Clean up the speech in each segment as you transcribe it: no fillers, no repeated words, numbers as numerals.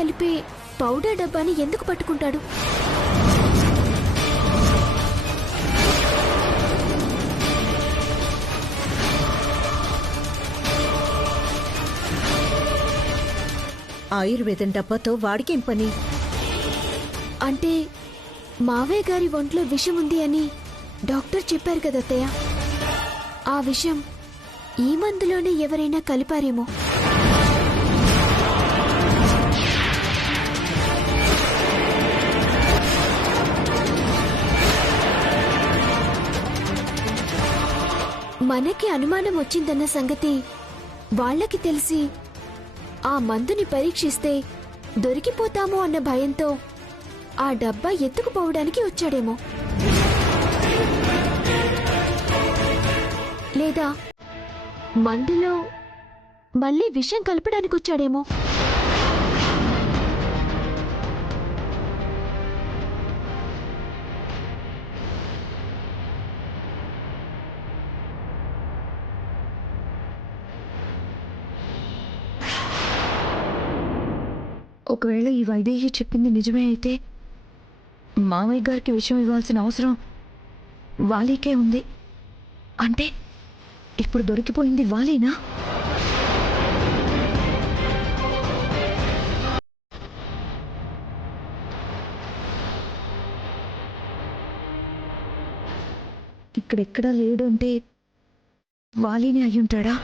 కలిపే పౌడర్ డబ్బాని ఎందుకు పట్టుకుంటాడు? ఆయుర్వేదం డబ్బాతో వాడికేం పని? అంటే మావయ్య గారి ఒంట్లో విషం ఉంది అని డాక్టర్ చెప్పారు కదా అత్తయ్య. ఆ విషం ఈ మందులోనే ఎవరైనా కలిపారేమో. మనకి అనుమానం వచ్చిందన్న సంగతి వాళ్ళకి తెలిసి ఆ మందుని పరీక్షిస్తే దొరికిపోతామో అన్న భయంతో ఆ డబ్బా ఎత్తుకుపోవడానికి వచ్చాడేమో. లేదా మందులో మళ్ళీ విషం కలపడానికి వచ్చాడేమో. ఒకవేళ ఈ వైదేహి చెప్పింది నిజమే అయితే మామయ్య గారికి విషయం ఇవ్వాల్సిన అవసరం వాలీకే ఉంది. అంటే ఇప్పుడు దొరికిపోయింది వాలీనా? ఇక్కడెక్కడా లేడు అంటే వాలీనే అయ్యుంటాడా?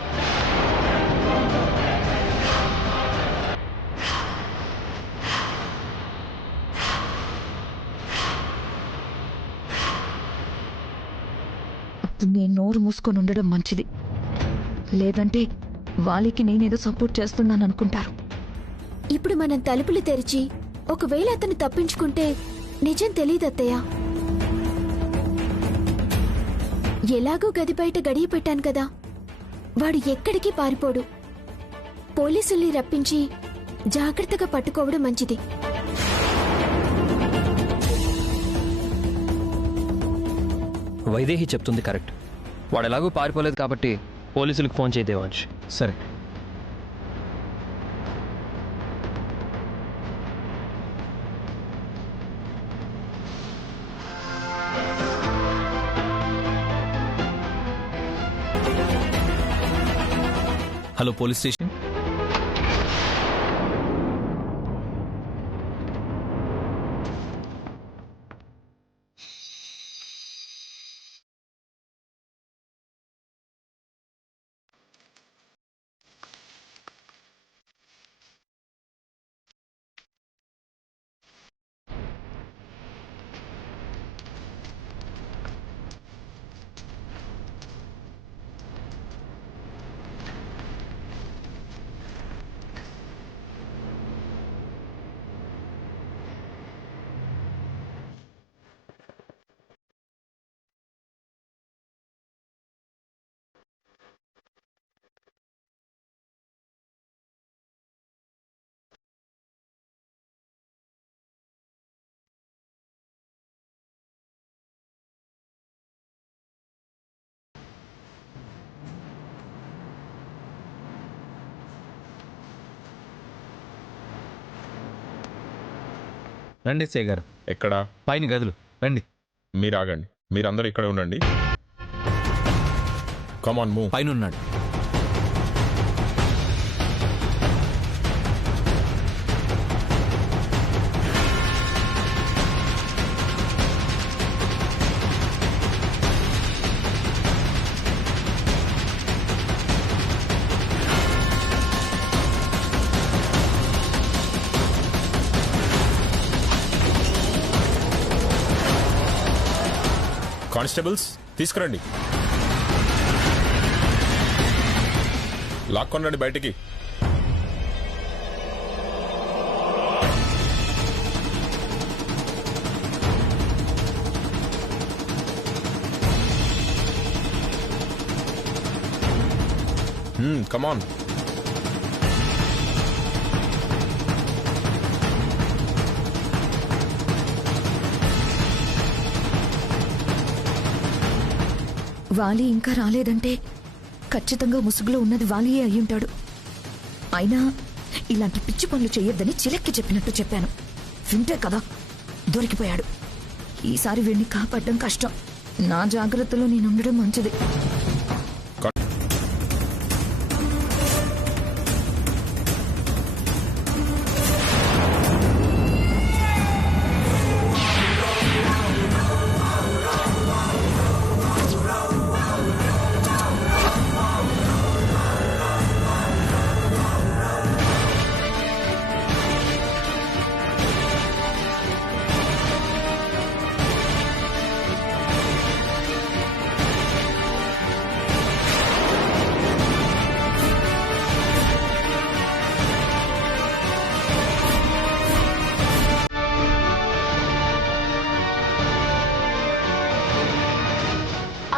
నేను నోరు మూసుకొని ఉండడం మంచిది, లేదంటే వాలీకి నేనేదో సపోర్ట్ చేస్తున్నాను అనుకుంటారు. ఇప్పుడు మనం తలుపులు తెరిచి ఒకవేళ అతను తప్పించుకుంటే నిజం తెలీదత్తయ్య. ఎలాగూ గది బయట గడియ పెట్టాను కదా, వాడు ఎక్కడికి పారిపోడు. పోలీసుల్ని రప్పించి జాగ్రత్తగా పట్టుకోవడం మంచిది. వైదేహి చెప్తుంది కరెక్ట్. వాడు ఎలాగూ పారిపోలేదు కాబట్టి పోలీసులకు ఫోన్ చేయి దేవాంశ్. సరే. Hello police station. రండి సే గారు. ఎక్కడ? పైన గదులు రండి. మీరు ఆగండి, మీరందరూ ఇక్కడే ఉండండి. Come on move. పైన ఉన్నాడు. కానిస్టేబుల్స్ తీసుకురండి, లాక్కొనండి బయటికి. కమాన్. వాలి ఇంకా రాలేదంటే ఖచ్చితంగా ముసుగులో ఉన్నది వాలియే అయ్యుంటాడు. అయినా ఇలాంటి పిచ్చి పనులు చెయ్యొద్దని చిలక్కి చెప్పినట్టు చెప్పాను. వింటే కదా దొరికిపోయాడు. ఈసారి వీడిని కాపాడడం కష్టం. నా జాగ్రత్తలో నేనుండడం మంచిది.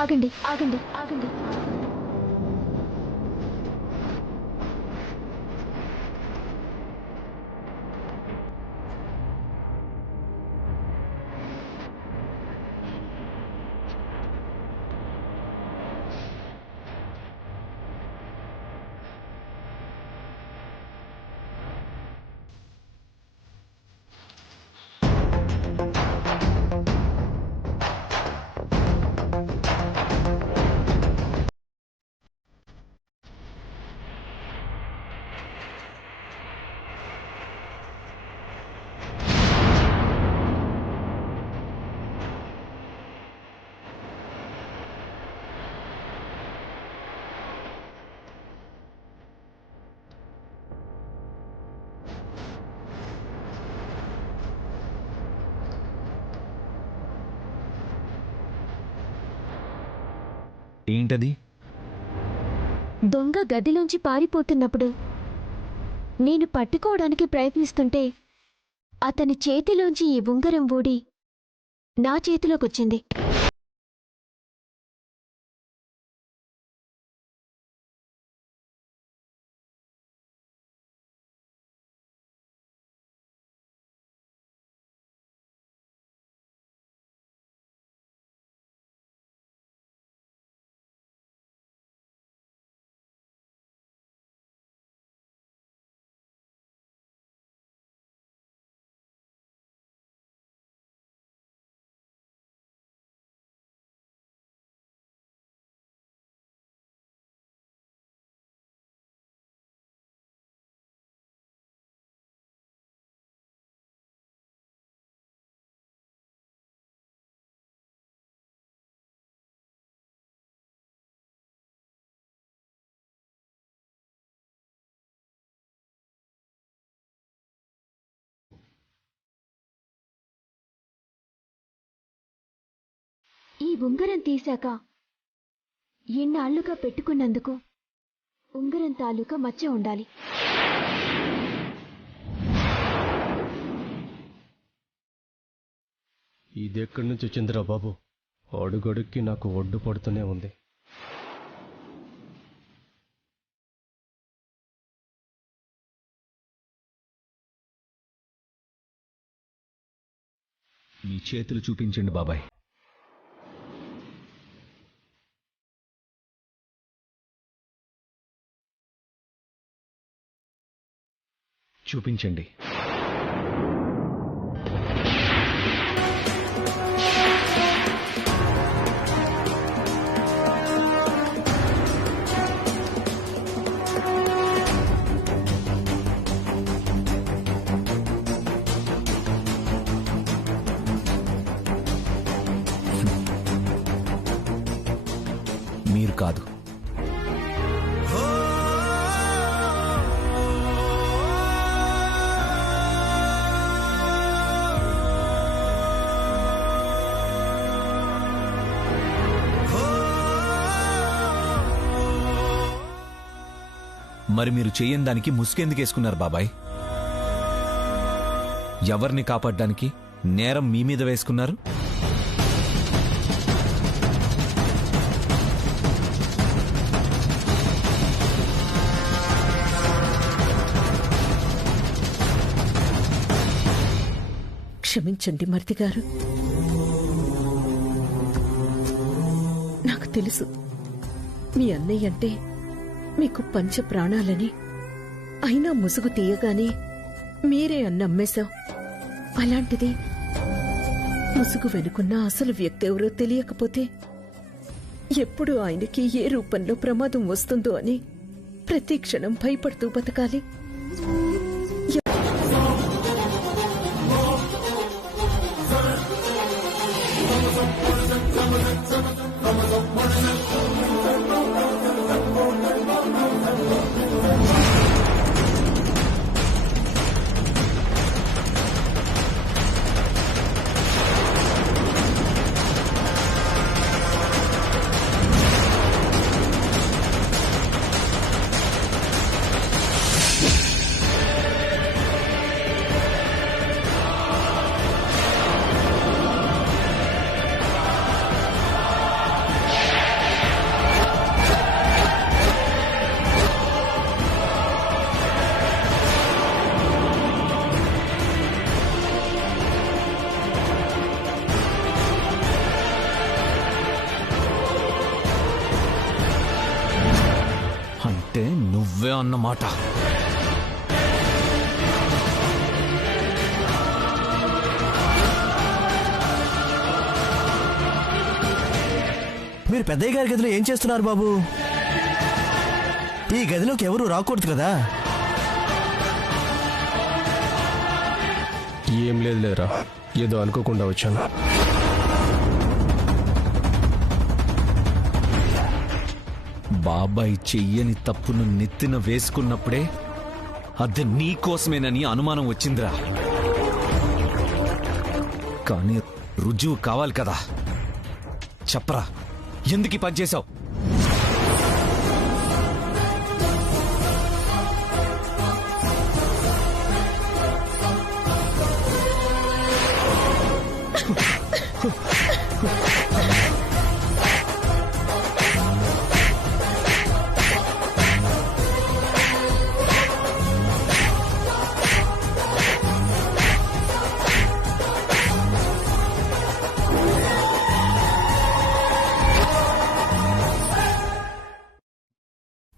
ఆగండి ఆగండి ఆగండి. ఏంటది? దొంగ గదిలోంచి పారిపోతున్నప్పుడు నేను పట్టుకోవడానికి ప్రయత్నిస్తుంటే అతని చేతిలోంచి ఈ ఉంగరం ఊడి నా చేతిలోకొచ్చింది. ఈ ఉంగరం తీశాక ఎన్నాళ్లుగా పెట్టుకున్నందుకు ఉంగరం తాలూకా మచ్చ ఉండాలి. ఇదెక్కడి నుంచి వచ్చిందిరా బాబు? అడుగడుక్కి నాకు ఒడ్డు పడుతూనే ఉంది. మీ చేతులు చూపించండి బాబాయ్. చూపించండి. మీరు కాదు. మరి మీరు చెయ్యని దానికి ముసుగెందుకు వేసుకున్నారు బాబాయ్? ఎవరిని కాపాడడానికి నేరం మీ మీద వేసుకున్నారు? క్షమించండి మరిది గారు. నాకు తెలుసు మీ అన్నయ్య అంటే మీకు పంచ ప్రాణాలని. అయినా ముసుగు తీయగానే మీరే నమ్మేశాం. అలాంటిది ముసుగు వెనుకున్న అసలు వ్యక్తి ఎవరో తెలియకపోతే ఎప్పుడు ఆయనకి ఏ రూపంలో ప్రమాదం వస్తుందో అని ప్రతి క్షణం భయపడుతూ బతకాలి. అంటే నువ్వే అన్నమాట. మీరు పెద్దయ్య గారి గదిలో ఏం చేస్తున్నారు బాబు? ఈ గదిలోకి ఎవరు రాకూడదు కదా? ఏం లేదు లేరా, ఏదో అనుకోకుండా వచ్చాను. బాబాయ్ చెయ్యని తప్పును నెత్తిన వేసుకున్నప్పుడే అది నీకోసమేనని అనుమానం వచ్చిందిరా. కానీ రుజువు కావాలి కదా. చెప్పరా, ఎందుకు ఈ పని చేశావు?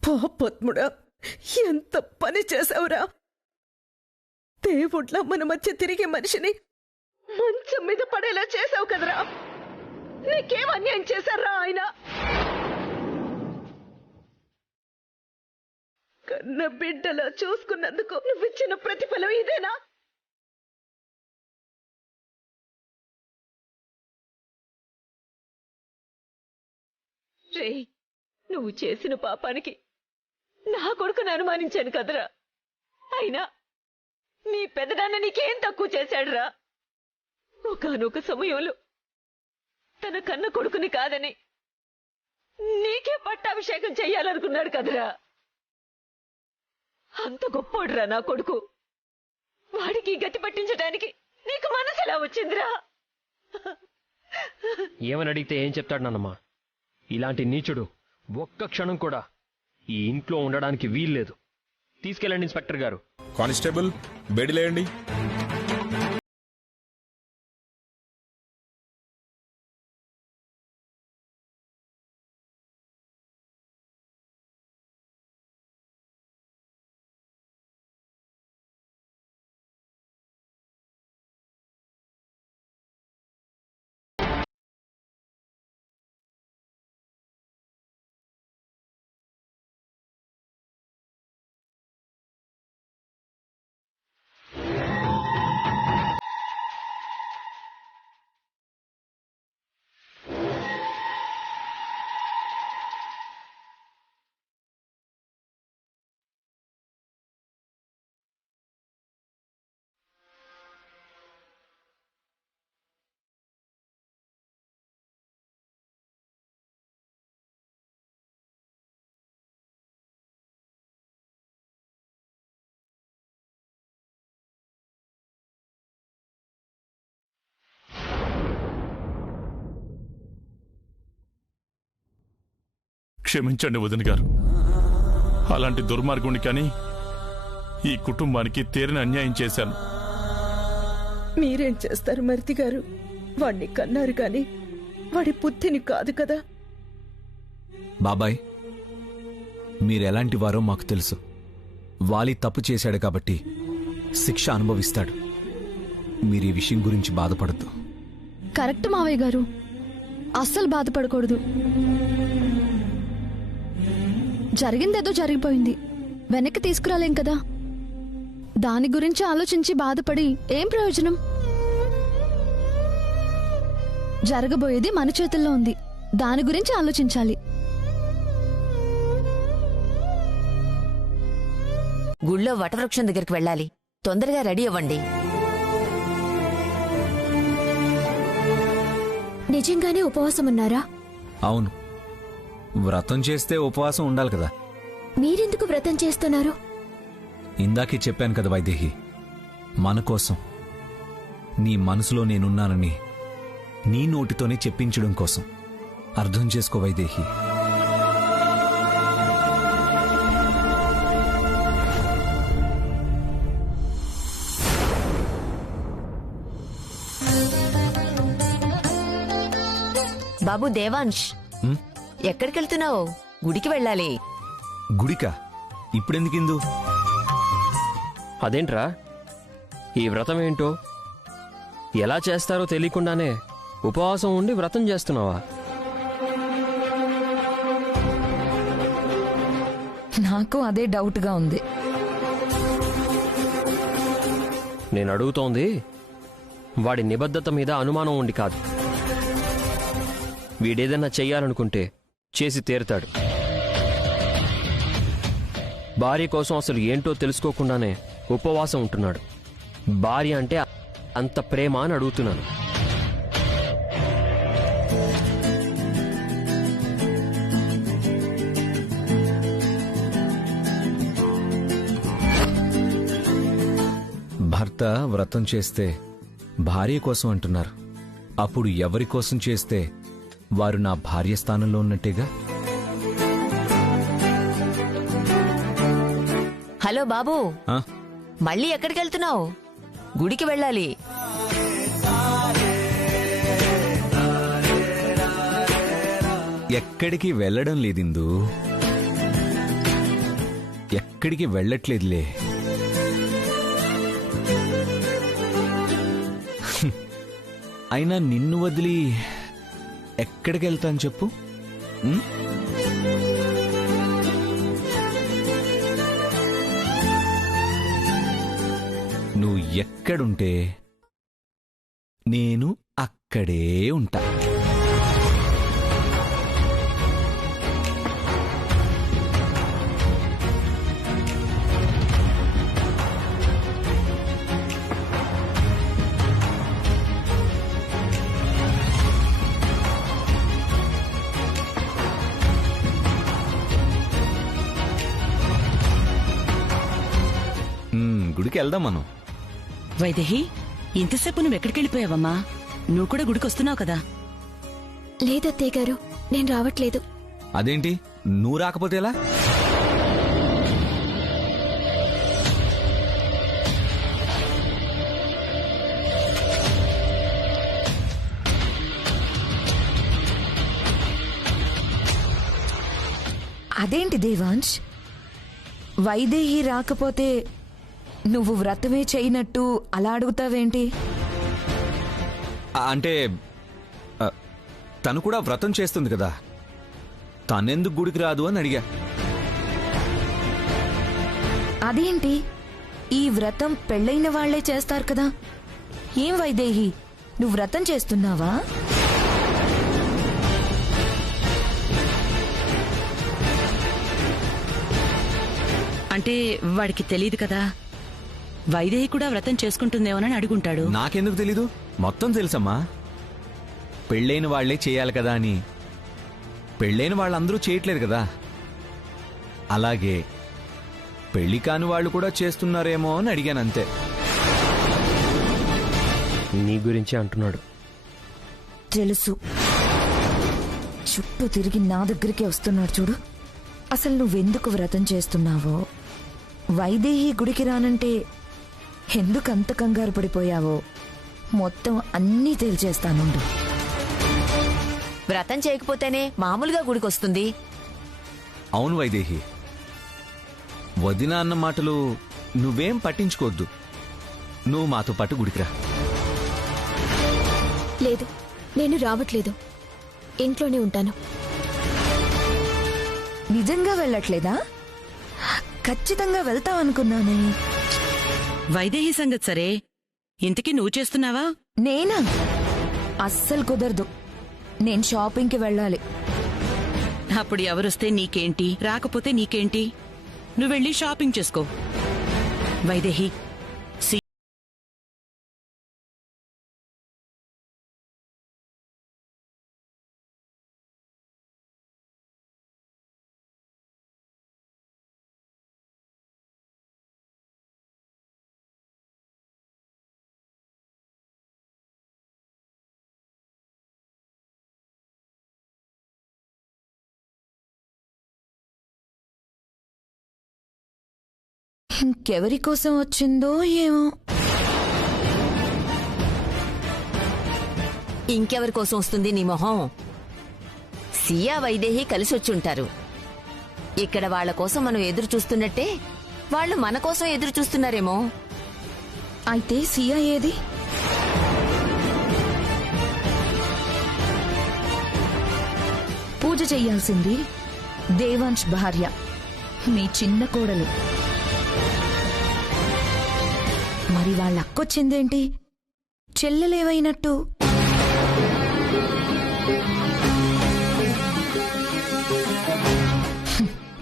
పాపత్ముడా, ఎంత పని చేశావురా! దేవుడ్లా మన మధ్య తిరిగే మనిషిని మంచం మీద పడేలా చేశావు కదరా. నీకేం అన్యాయం చేశారా ఆయన? కన్న బిడ్డలా చూసుకున్నందుకు నువ్విచ్చిన ప్రతిఫలం ఇదేనా? రే, నువ్వు చేసిన పాపానికి నా కొడుకును అనుమానించాను కదరా. అయినా నీ పెద్దనాన్న నీకేం తక్కువ చేశాడురా? ఒకానొక సమయంలో తన కన్న కొడుకుని కాదని నీకే పట్టాభిషేకం చెయ్యాలనుకున్నాడు కదరా. అంత గొప్పోడురా నా కొడుకు. వాడికి గతి పట్టించడానికి నీకు మనసు ఎలా వచ్చిందిరా? ఏమని అడిగితే ఏం చెప్తాడు నాన్నమ్మా? ఇలాంటి నీచుడు ఒక్క క్షణం కూడా ఈ ఇంట్లో ఉండడానికి వీల్లేదు. తీసుకెళ్ళండి ఇన్స్పెక్టర్ గారు. కానిస్టేబుల్, బేడిలేయండి. క్షమించండి వదిన గారు. అలాంటి దుర్మార్గుని కానీ ఈ కుటుంబానికి తీరని అన్యాయం చేశాను. మీరేం చేస్తారు మరిది గారు? వాణ్ణి కన్నారు కాని వాడి బుద్ధిని కాదు కదా. బాబాయ్, మీరెలాంటి వారో మాకు తెలుసు. వాలి తప్పు చేశాడు కాబట్టి శిక్ష అనుభవిస్తాడు. మీరు ఈ విషయం గురించి బాధపడద్దు. కరెక్ట్ మావయ్య గారు, అస్సలు బాధపడకూడదు. జరిగిందేదో జరిగిపోయింది, వెనక్కి తీసుకురాలేం కదా. దాని గురించి ఆలోచించి బాధపడి ఏం ప్రయోజనం? జరగబోయేది మన చేతుల్లో ఉంది, దాని గురించి ఆలోచించాలి. గుళ్ళో వటవృక్షం దగ్గరికి వెళ్ళాలి, తొందరగా రెడీ అవ్వండి. నిజంగానే ఉపవాసం ఉన్నారా? అవును, వ్రతం చేస్తే ఉపవాసం ఉండాలి కదా. మీరెందుకు వ్రతం చేస్తున్నారు? ఇందాకే చెప్పాను కదా వైదేహి, మన కోసం, నీ మనసులో నేనున్నానని నీ నోటితోనే చెప్పించడం కోసం. అర్థం చేసుకో వైదేహి. బాబు దేవాంశ్, ఎక్కడికెళ్తున్నావు? గుడికి వెళ్ళాలి. గుడికా? ఇప్పుడెందుకిందు? అదేంట్రా, ఈ వ్రతం ఏంటో ఎలా చేస్తారో తెలియకుండానే ఉపవాసం ఉండి వ్రతం చేస్తున్నావా? నాకు అదే డౌట్గా ఉంది. నేను అడుగుతోంది వాడి నిబద్ధత మీద అనుమానం ఉండి కాదు. వీడేదన్నా చెయ్యాలనుకుంటే చేసి తీరుతాడు. భార్య కోసం అసలు ఏంటో తెలుసుకోకుండానే ఉపవాసం ఉంటున్నాడు. భార్య అంటే అంత ప్రేమ అని అడుగుతున్నాను. భర్త వ్రతం చేస్తే భార్య కోసం అంటున్నారు. అప్పుడు ఎవరి కోసం చేస్తే వారు నా భార్య స్థానంలో ఉన్నట్టేగా. హలో బాబు, ఆ? మళ్ళీ ఎక్కడికెళ్తున్నావు? గుడికి వెళ్ళాలి. ఎక్కడికి వెళ్ళడం లేదిందు, ఎక్కడికి వెళ్ళట్లేదులే. అయినా నిన్ను వదిలి ఎక్కడికి వెళ్తాను చెప్పు? నువ్వు ఎక్కడుంటే నేను అక్కడే ఉంటా. గుడికి వెళ్దాం మనం. వైదేహి, ఇంతసేపు నువ్వు ఎక్కడికి వెళ్ళిపోయావమ్మా? నువ్వు కూడా గుడికి వస్తున్నావు కదా? లేదత్తయ్య గారు, నేను రావట్లేదు. అదేంటి, నువ్వు రాకపోతే ఎలా? అదేంటి దేవాంశ్, వైదేహి రాకపోతే నువ్వు వ్రతమే చేయనట్టు అలా అడుగుతావేంటి? అంటే తను కూడా వ్రతం చేస్తుంది కదా, తనెందుకు గుడికి రాదు అని అడిగా. అదేంటి, ఈ వ్రతం పెళ్ళైన వాళ్లే చేస్తారు కదా. ఏం వైదేహి, నువ్వు వ్రతం చేస్తున్నావా? అంటే వాడికి తెలియదు కదా, వైదేహి కూడా వ్రతం చేసుకుంటుందేమోనని అడుగుంటాడు. నాకెందుకు తెలీదు, మొత్తం తెలుసమ్మా. పెళ్ళైన వాళ్లే చేయాలి కదా అని. పెళ్ళైన వాళ్ళందరూ చేయట్లేదు కదా. అలాగే పెళ్లి కాని వాళ్ళు కూడా చేస్తున్నారేమో అని అడిగాను, అంతే. నీ గురించి అంటున్నాడు. తెలుసు, చుట్టూ తిరిగి నా దగ్గరికి వస్తున్నాడు చూడు. అసలు నువ్వెందుకు వ్రతం చేస్తున్నావో, వైదేహి గుడికి రానంటే ఎందుకు అంత కంగారు పడిపోయావో మొత్తం అన్నీ తేల్చేస్తానుండు. వ్రతం చేయకపోతేనే మామూలుగా గుడికొస్తుంది. అవును వైదేహి, వదిన అన్న మాటలు నువ్వేం పట్టించుకోవద్దు. నువ్వు మాతో పాటు గుడికిరా. లేదు, నేను రావట్లేదు. ఇంట్లోనే ఉంటాను. నిజంగా వెళ్ళట్లేదా? ఖచ్చితంగా వెళ్తావనుకున్నానే. వైదేహి సంగతి సరే, ఇంతకీ నువ్వు చేస్తున్నావా? నేనా? అస్సలు కుదరదు. నేను షాపింగ్కి వెళ్ళాలి. అప్పుడు ఎవరొస్తే నీకేంటి, రాకపోతే నీకేంటి? నువ్వెళ్ళి షాపింగ్ చేసుకో. వైదేహి, ఇంకెవరి కోసం వచ్చిందో ఏమో. ఇంకెవరి కోసం వస్తుంది నీ మొహం? సియా వైదేహి కలిసి వచ్చుంటారు. ఇక్కడ వాళ్ల కోసం మనం ఎదురు చూస్తున్నట్టే వాళ్ళు మన కోసం ఎదురు చూస్తున్నారేమో. అయితే సియా ఏది? పూజ చెయ్యాల్సింది దేవాంశ్ భార్య, మీ చిన్న కోడలు. మరి వాళ్ళ అక్కొచ్చిందేంటి? చెల్లెలేవైనట్టు.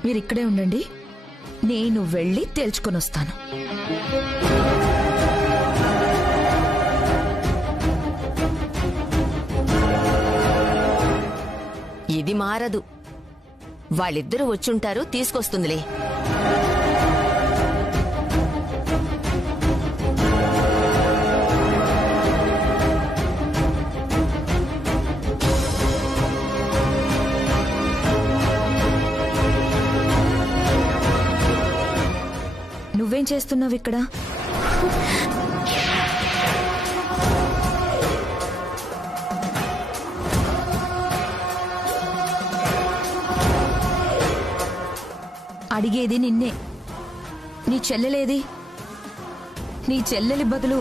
మీరిక్కడే ఉండండి, నేను వెళ్ళి తేల్చుకొని వస్తాను. ఇది మారదు. వాళ్ళిద్దరూ వచ్చుంటారు, తీసుకొస్తుందిలే. నువ్వేం చేస్తున్నావు ఇక్కడ? అడిగేది నిన్నే. నీ చెల్లెలేది? నీ చెల్లెలి బదులు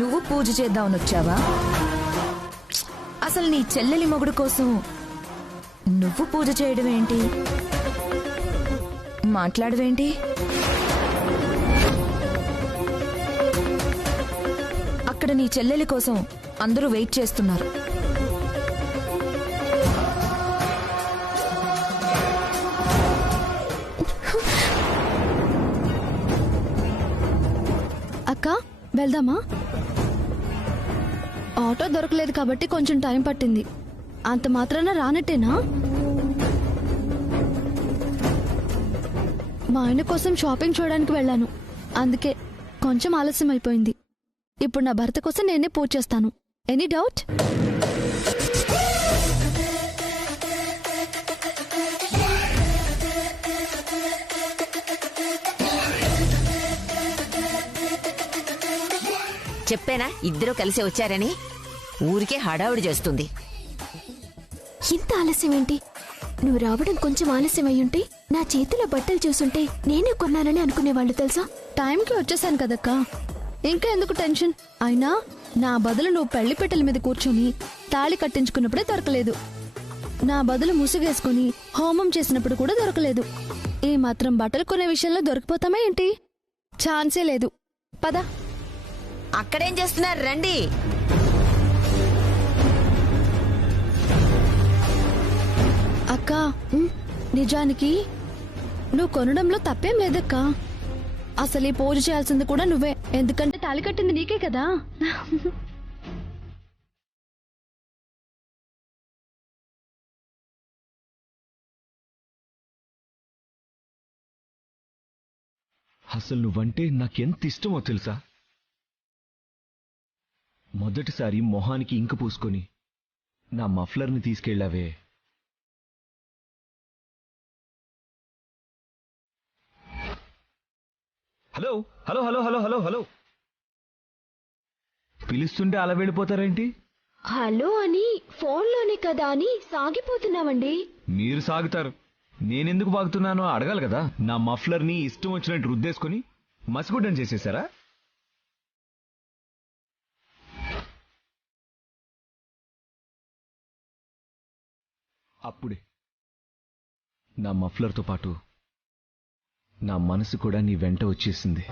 నువ్వు పూజ చేద్దామని వచ్చావా? అసలు నీ చెల్లెలి మొగుడు కోసం నువ్వు పూజ చేయడం ఏంటి? మాట్లాడవేంటి? అక్కడ నీ చెల్లెలి కోసం అందరూ వెయిట్ చేస్తున్నారు. అక్క, వెళ్దామా? ఆటో దొరకలేదు కాబట్టి కొంచెం టైం పట్టింది. అంత మాత్రాన రానట్టేనా? మా ఆయన కోసం షాపింగ్ చేయడానికి వెళ్ళాను, అందుకే కొంచెం ఆలస్యం అయిపోయింది. ఇప్పుడు నా భర్త కోసం నేనే పూజ చేస్తాను. Any doubt? చెప్పేనా ఇద్దరూ కలిసి వచ్చారని? ఊరికే హడావుడి చేస్తుంది. ఇంత ఆలస్యం ఏంటి? నువ్వు రావడం కొంచెం ఆలస్యం అయ్యుంటే నా చేతిలో బట్టలు చూసుంటే నేనే కొన్నానని అనుకునేవాళ్ళు తెలుసా? టైంకి వచ్చేసాను కదక్కా, ఇంకా ఎందుకు టెన్షన్? అయినా నా బదులు నువ్వు పెళ్లి పెట్టెల మీద కూర్చొని తాళి కట్టించుకున్నప్పుడే దొరకలేదు. నా బదులు ముసుగేసుకుని హోమం చేసినప్పుడు కూడా దొరకలేదు. ఈ మాత్రం బట్టలు కొనే విషయంలో దొరికిపోతామా ఏంటి? ఛాన్సే లేదు. పద. అక్కడేం చేస్తున్నారు? రండి. అక్కా, నిజానికి నువ్వు కొనడంలో తప్పేం లేదక్కా. అసలు ఈ పూజ చేయాల్సింది కూడా నువ్వే, ఎందుకంటే తాళి కట్టింది నీకే కదా. అసలు నువ్వంటే నాకెంత ఇష్టమో తెలుసా? మొదటిసారి మొహానికి ఇంకు పూసుకొని నా మఫ్లర్ని తీసుకెళ్ళావే, hello hello hello hello hello hello పిలుస్తుంటే అలా వెళ్ళిపోతారేంటి? హలో అని ఫోన్లోనే కదా అని సాగిపోతున్నావండి. మీరు సాగుతారు, నేనెందుకు బాగుతున్నానో అడగాలి కదా. నా మఫ్లర్ని ఇష్టం వచ్చినట్టు రుద్దేసుకుని మసిగుడ్డని చేసేసారా? అప్పుడే నా మఫ్లర్తో పాటు నా మనసు కూడా నీ వెంట వచ్చేసింది.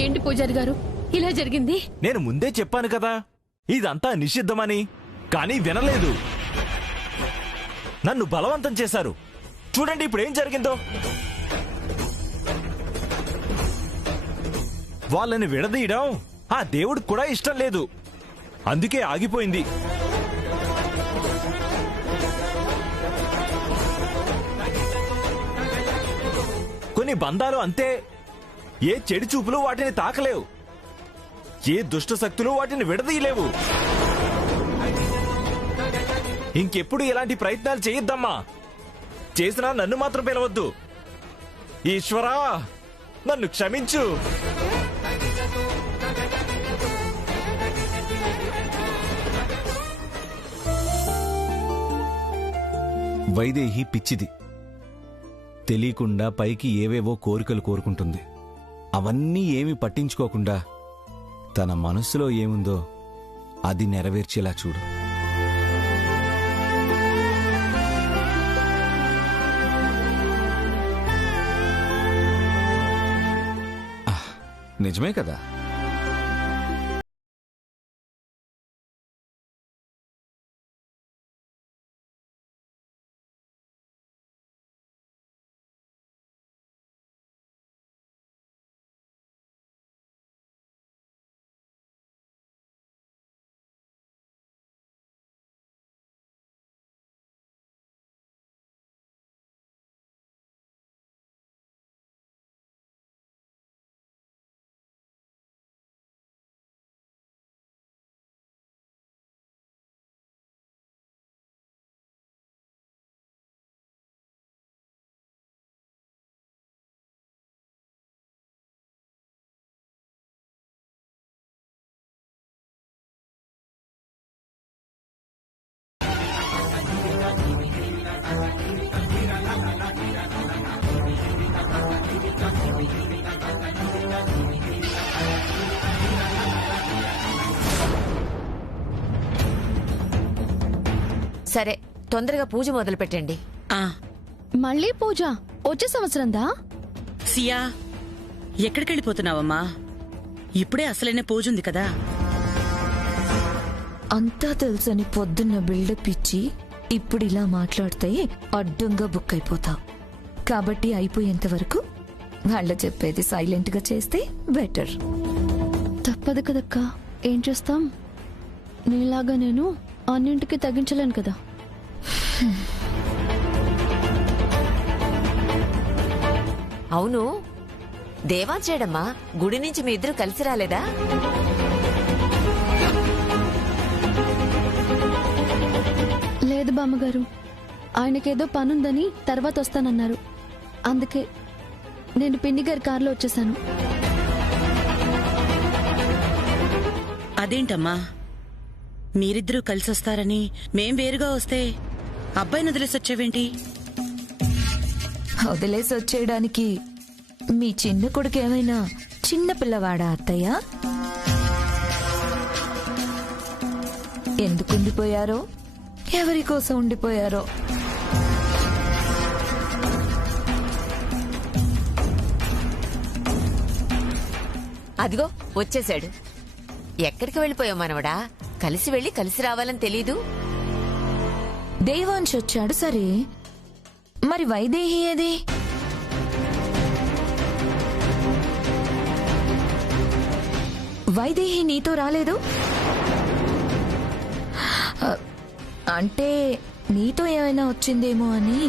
ఏంటి పూజారి గారు ఇలా జరిగింది? నేను ముందే చెప్పాను కదా ఇదంతా నిషిద్ధమని, కానీ వినలేదు. నన్ను బలవంతం చేశారు. చూడండి ఇప్పుడు ఏం జరిగిందో. వాళ్ళని విడదీయడం ఆ దేవుడికి కూడా ఇష్టం లేదు, అందుకే ఆగిపోయింది. కొన్ని బంధాలు అంతే, ఏ చెడు చూపులు వాటిని తాకలేవు, ఏ దుష్ట శక్తులు వాటిని విడదీయలేవు. ఇంకెప్పుడు ఇలాంటి ప్రయత్నాలు చేయొద్దమ్మా. చేసినా నన్ను మాత్రం పిలవద్దు. ఈశ్వరా, నన్ను క్షమించు. వైదేహి పిచ్చిది. తెలియకుండా పైకి ఏవేవో కోరికలు కోరుకుంటుంది. అవన్నీ ఏమీ పట్టించుకోకుండా తన మనస్సులో ఏముందో అది నెరవేర్చేలా చూడు. నిజమే కదా? సరే, తొందరగా పూజ మొదలు పెట్టండి. మళ్ళీ పూజ? వచ్చే సంవత్సరందా? సియా, ఎక్కడికెళ్ళిపోతున్నావమ్మా? ఇప్పుడే అసలైన పూజ ఉంది కదా. అంతా తెలుసని పొద్దున్న బిల్డప్ ఇచ్చి ఇప్పుడు ఇలా మాట్లాడితే అడ్డంగా బుక్ అయిపోతావు. కాబట్టి అయిపోయేంత వరకు వాళ్ళ చెప్పేది సైలెంట్ గా చేస్తే బెటర్. తప్పదు కదక్కా, ఏం చేస్తాం? నీలాగా నేను అన్నింటికి తగ్గించలేను కదా. అవును, దేవాంశేడమ్మా, గుడి నుంచి మీ ఇద్దరు కలిసి రాలేదా? లేదు బామ్మగారు, ఆయనకేదో పనుందని తర్వాత వస్తానన్నారు. అందుకే నేను పిన్ని గారి కారులో వచ్చేసాను. అదేంటమ్మా, మీరిద్దరూ కలిసొస్తారని మేం వేరుగా వస్తే అబ్బాయిని వదిలేసొచ్చావేంటి? వదిలేసి వచ్చేయడానికి మీ చిన్న కొడుకు ఏమైనా చిన్న పిల్లవాడా అత్తయ్య? ఎందుకు ఉండిపోయారో, ఎవరి కోసం ఉండిపోయారో. అదిగో వచ్చేశాడు. ఎక్కడికి వెళ్ళిపోయావు మనవడా? కలిసి వెళ్ళి కలిసి రావాలని తెలీదు? దేవాంశ్ వచ్చాడు సరే, మరి వైదేహి ఏది? వైదేహి నీతో రాలేదు? అంటే నీతో ఏమైనా వచ్చిందేమో అని.